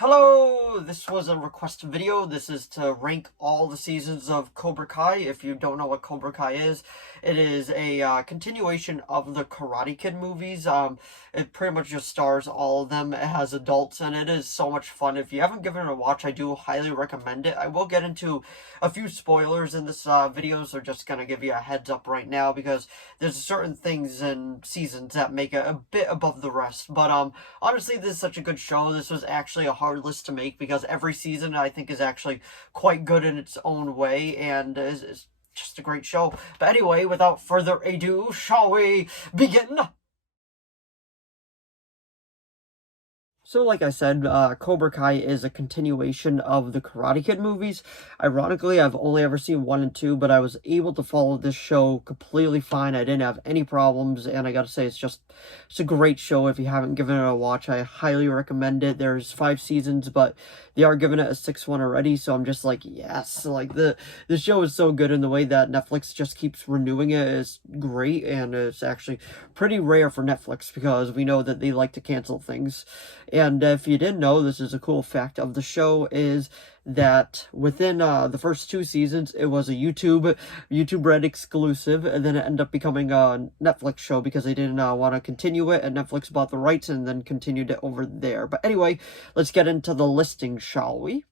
Hello! This was a requested video. This is to rank all the seasons of Cobra Kai. If you don't know what Cobra Kai is, it is a continuation of the Karate Kid movies. It pretty much just stars all of them. It has adults, and it is so much fun. If you haven't given it a watch, I do highly recommend it. I will get into a few spoilers in this video, so just gonna give you a heads up right now, because there's certain things in seasons that make it a bit above the rest. But honestly, this is such a good show. This was actually a hard list to make because every season I think is actually quite good in its own way and is just a great show. But anyway, without further ado, shall we begin? So, like I said, Cobra Kai is a continuation of the Karate Kid movies. Ironically, I've only ever seen 1 and 2, but I was able to follow this show completely fine. I didn't have any problems, and I gotta say, it's a great show. If you haven't given it a watch, I highly recommend it. There's 5 seasons, but they are giving it a 6th one already, so I'm just like, yes. Like, the show is so good, and the way that Netflix just keeps renewing it is great, and it's actually pretty rare for Netflix, because we know that they like to cancel things. And if you didn't know, this is a cool fact of the show, is that within the first 2 seasons, it was a YouTube Red exclusive, and then it ended up becoming a Netflix show because they didn't want to continue it, and Netflix bought the rights and then continued it over there. But anyway, let's get into the listing, shall we?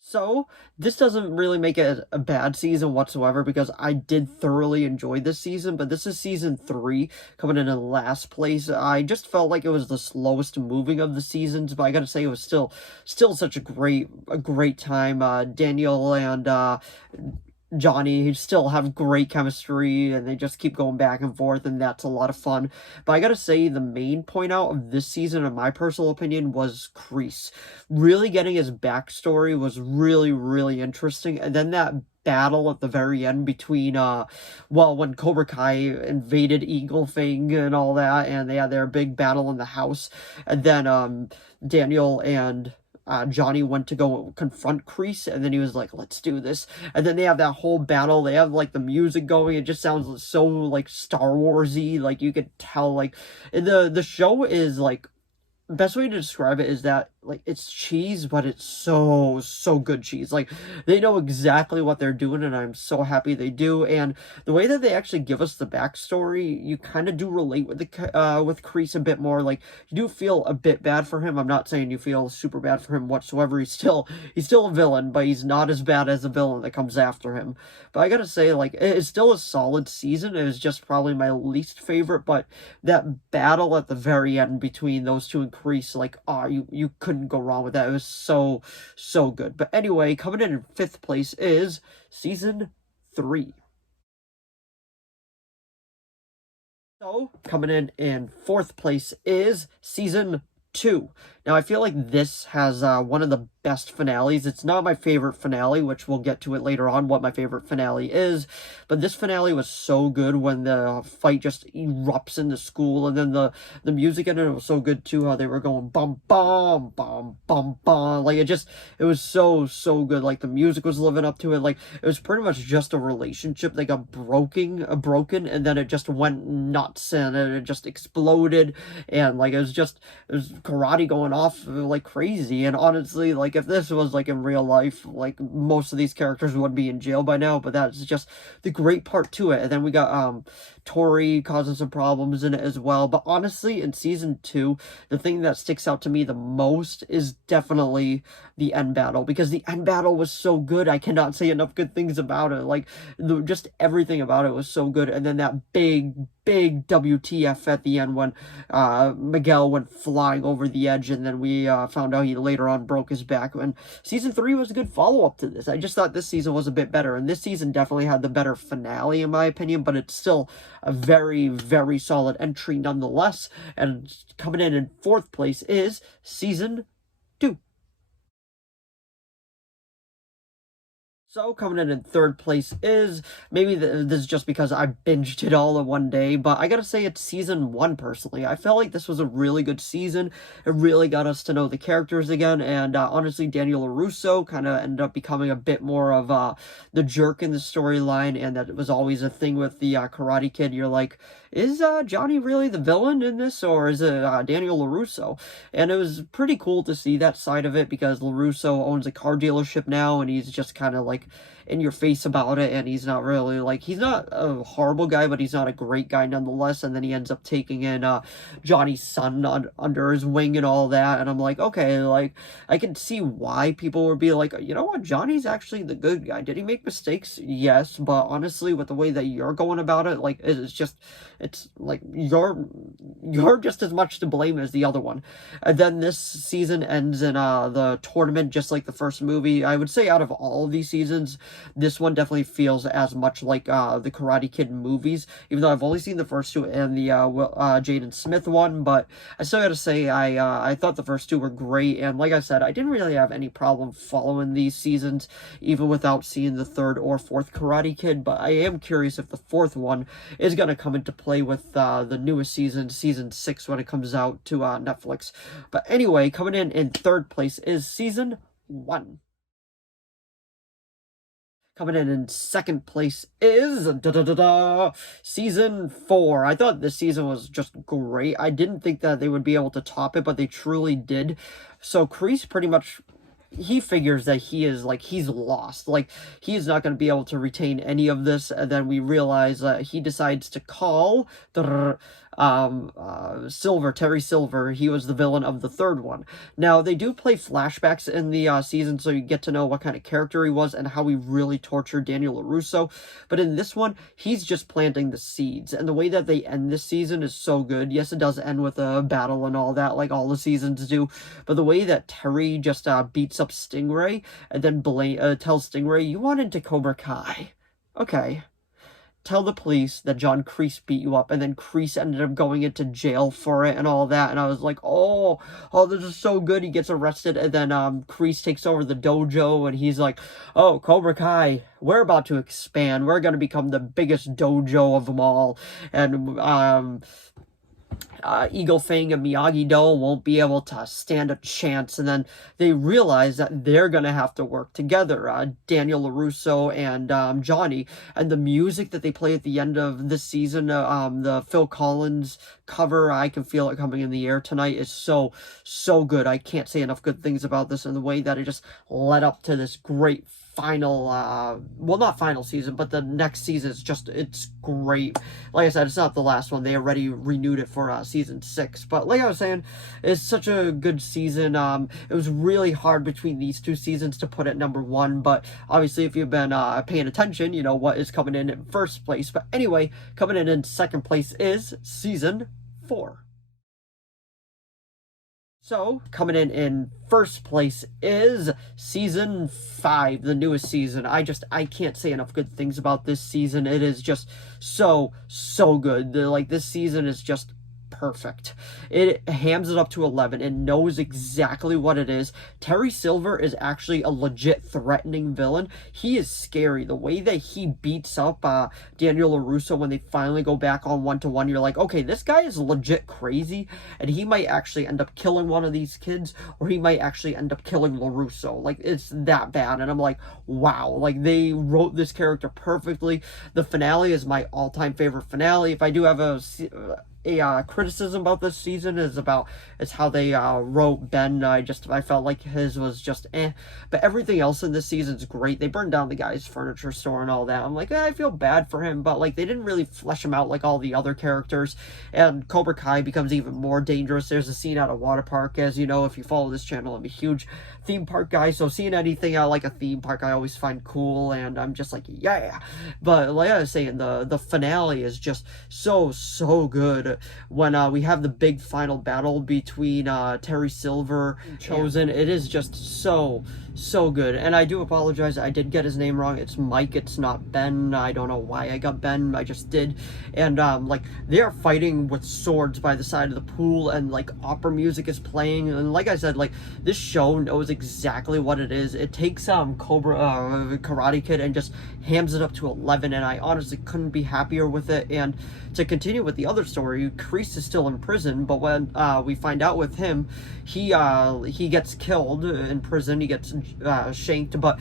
So, this doesn't really make it a bad season whatsoever, because I did thoroughly enjoy this season, but this is season 3, coming in last place. I just felt like it was the slowest moving of the seasons, but I gotta say it was still such a great time. Daniel and Johnny still have great chemistry, and they just keep going back and forth, and that's a lot of fun. But I gotta say, the main point out of this season, in my personal opinion, was Kreese. Really getting his backstory was really interesting, and then that battle at the very end between, when Cobra Kai invaded Eagle Fang and all that, and they had their big battle in the house, and then, Daniel and Johnny went to go confront Kreese, and then he was like, let's do this. And then they have that whole battle. They have, like, the music going. It just sounds so, like, Star Wars-y. Like, you could tell, like, the show is, like, best way to describe it is that, like, it's cheese, but it's so good cheese. Like, they know exactly what they're doing, and I'm so happy they do. And the way that they actually give us the backstory, you kind of do relate with with Kreese a bit more. Like, you do feel a bit bad for him. I'm not saying you feel super bad for him whatsoever. He's still a villain, but he's not as bad as the villain that comes after him. But I gotta say, like, it's still a solid season. It was just probably my least favorite, but that battle at the very end between those two and Kreese, like, you couldn't go wrong with that. It was so good. But anyway, coming in 5th place is season 3. So, coming in 4th place is season 2. Now, I feel like this has one of the best finales. It's not my favorite finale, which we'll get to it later on, what my favorite finale is. But this finale was so good when the fight just erupts in the school. And then the music in it was so good, too, how they were going bum, bum, bum, bum, bum. Like, it was so good. Like, the music was living up to it. Like, it was pretty much just a relationship that got broken, and then it just went nuts, and it just exploded. And, like, it was karate going off like crazy. And honestly, like, if this was like in real life, like, most of these characters would be in jail by now. But that's just the great part to it. And then we got Tori causing some problems in it as well. But honestly, in season 2, the thing that sticks out to me the most is definitely the end battle, because the end battle was so good. I cannot say enough good things about it. Like, just everything about it was so good. And then that big WTF at the end when Miguel went flying over the edge, and then we found out he later on broke his back. And season 3 was a good follow-up to this. I just thought this season was a bit better, and this season definitely had the better finale in my opinion, but it's still a very solid entry nonetheless. And coming in 4th place is season 2. So, coming in 3rd place is, maybe this is just because I binged it all in one day, but I gotta say it's season 1, personally. I felt like this was a really good season. It really got us to know the characters again, and honestly, Daniel LaRusso kind of ended up becoming a bit more of the jerk in the storyline, and that it was always a thing with the Karate Kid. You're like, is Johnny really the villain in this, or is it Daniel LaRusso? And it was pretty cool to see that side of it, because LaRusso owns a car dealership now, and he's just kind of like in your face about it, and he's not really like, he's not a horrible guy, but he's not a great guy nonetheless. And then he ends up taking in Johnny's son under his wing and all that, and I'm like, okay, like I can see why people would be like, you know what, Johnny's actually the good guy. Did he make mistakes? Yes, but honestly, with the way that you're going about it, like it's like you're just as much to blame as the other one. And then this season ends in the tournament, just like the first movie. I would say out of all of these seasons, this one definitely feels as much like the Karate Kid movies, even though I've only seen the first two and the Jaden Smith one. But I still gotta say, I thought the first two were great, and like I said, I didn't really have any problem following these seasons, even without seeing the third or fourth Karate Kid. But I am curious if the fourth one is gonna come into play with the newest season, season 6, when it comes out to Netflix. But anyway, coming in third place is season 1. Coming in second place is season 4. I thought this season was just great. I didn't think that they would be able to top it, but they truly did. So Kreese pretty much, he figures that he's lost. Like, he is not going to be able to retain any of this. And then we realize that he decides to call Silver, Terry Silver. He was the villain of the third one. Now, they do play flashbacks in the season, so you get to know what kind of character he was and how he really tortured Daniel LaRusso. But in this one, he's just planting the seeds. And the way that they end this season is so good. Yes, it does end with a battle and all that, like all the seasons do. But the way that Terry just beats up Stingray and then tells Stingray, "You want into Cobra Kai? Okay. Tell the police that John Kreese beat you up," and then Kreese ended up going into jail for it and all that. And I was like, oh, this is so good. He gets arrested, and then Kreese takes over the dojo, and he's like, "Oh, Cobra Kai, we're about to expand. We're going to become the biggest dojo of them all." And Eagle Fang and Miyagi-Do won't be able to stand a chance. And then they realize that they're going to have to work together, Daniel LaRusso and Johnny. And the music that they play at the end of this season, the Phil Collins cover, "I Can Feel It Coming in the Air Tonight," is so, so good. I can't say enough good things about this, and the way that it just led up to this great final, well, not final season, but the next season is just, it's great. Like I said, it's not the last one. They already renewed it for season 6. But like I was saying, it's such a good season. It was really hard between these two seasons to put at number 1. But obviously, if you've been paying attention, you know what is coming in first place. But anyway, coming in second place is season 4. So, coming in first place is season 5, the newest season. I can't say enough good things about this season. It is just so, so good. This season is just perfect. It hams it up to 11. It knows exactly what it is. Terry Silver is actually a legit threatening villain. He is scary. The way that he beats up Daniel LaRusso when they finally go back on 1-to-1, you're like, okay, this guy is legit crazy, and he might actually end up killing one of these kids, or he might actually end up killing LaRusso. Like, it's that bad. And I'm like, wow, like, they wrote this character perfectly. The finale is my all-time favorite finale. If I do have a criticism about this season is how they wrote Ben. I felt like his was just but everything else in this season is great. They burned down the guy's furniture store and all that. I'm like, I feel bad for him, but like they didn't really flesh him out like all the other characters. And Cobra Kai becomes even more dangerous. There's a scene at a water park. As you know, if you follow this channel, I'm a huge theme park guy, so seeing anything out like a theme park I always find cool, and I'm just like, yeah. But like I was saying, the finale is just so good when we have the big final battle between Terry Silver and Chosen. It is just so good. And I do apologize, I did get his name wrong. It's Mike, it's not Ben. I don't know why I got Ben, I just did. And like they are fighting with swords by the side of the pool, and like opera music is playing, and like I said, like this show knows exactly what it is. It takes Cobra Karate Kid and just hams it up to 11, and I honestly couldn't be happier with it. And to continue with the other story, Kreese is still in prison, but when we find out with him, he gets killed in prison. He gets shanked, but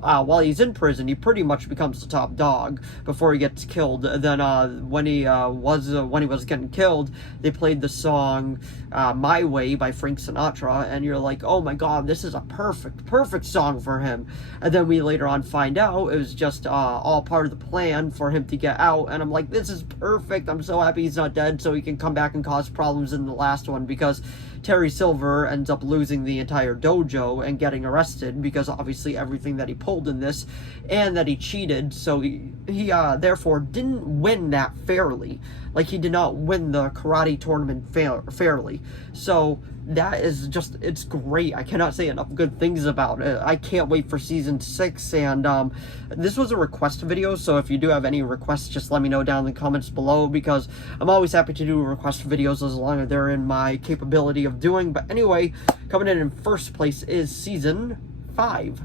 while he's in prison, he pretty much becomes the top dog before he gets killed. Then when he was getting killed, they played the song "My Way" by Frank Sinatra, and you're like, oh my god, this is a perfect song for him. And then we later on find out it was just all part of the plan for him to get out, and I'm like, this is perfect. I'm so happy he's not dead, so he can come back and cause problems in the last one, because Terry Silver ends up losing the entire dojo and getting arrested because obviously everything that he pulled in this, and that he cheated, so he therefore didn't win that fairly. Like, he did not win the karate tournament fairly. So that is just, it's great. I cannot say enough good things about it. I can't wait for season 6, and this was a request video, so if you do have any requests, just let me know down in the comments below, because I'm always happy to do request videos as long as they're in my capability of doing. But anyway, coming in first place is season 5.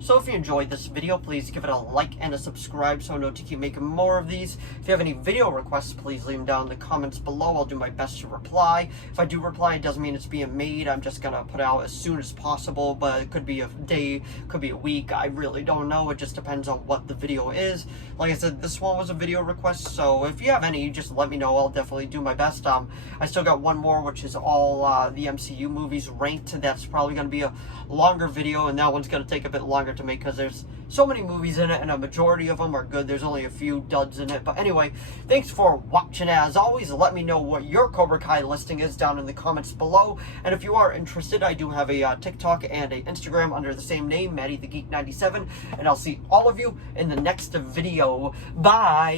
So if you enjoyed this video, please give it a like and a subscribe so I know to keep making more of these. If you have any video requests, please leave them down in the comments below. I'll do my best to reply. If I do reply, it doesn't mean it's being made. I'm just going to put it out as soon as possible, but it could be a day, could be a week. I really don't know. It just depends on what the video is. Like I said, this one was a video request, so if you have any, just let me know. I'll definitely do my best. I still got one more, which is all the MCU movies ranked. That's probably going to be a longer video, and that one's going to take a bit longer to make because there's so many movies in it and a majority of them are good. There's only a few duds in it. But anyway, thanks for watching. As always, let me know what your Cobra Kai listing is down in the comments below. And if you are interested, I do have a TikTok and a Instagram under the same name, Maddie the Geek 97. And I'll see all of you in the next video. Bye!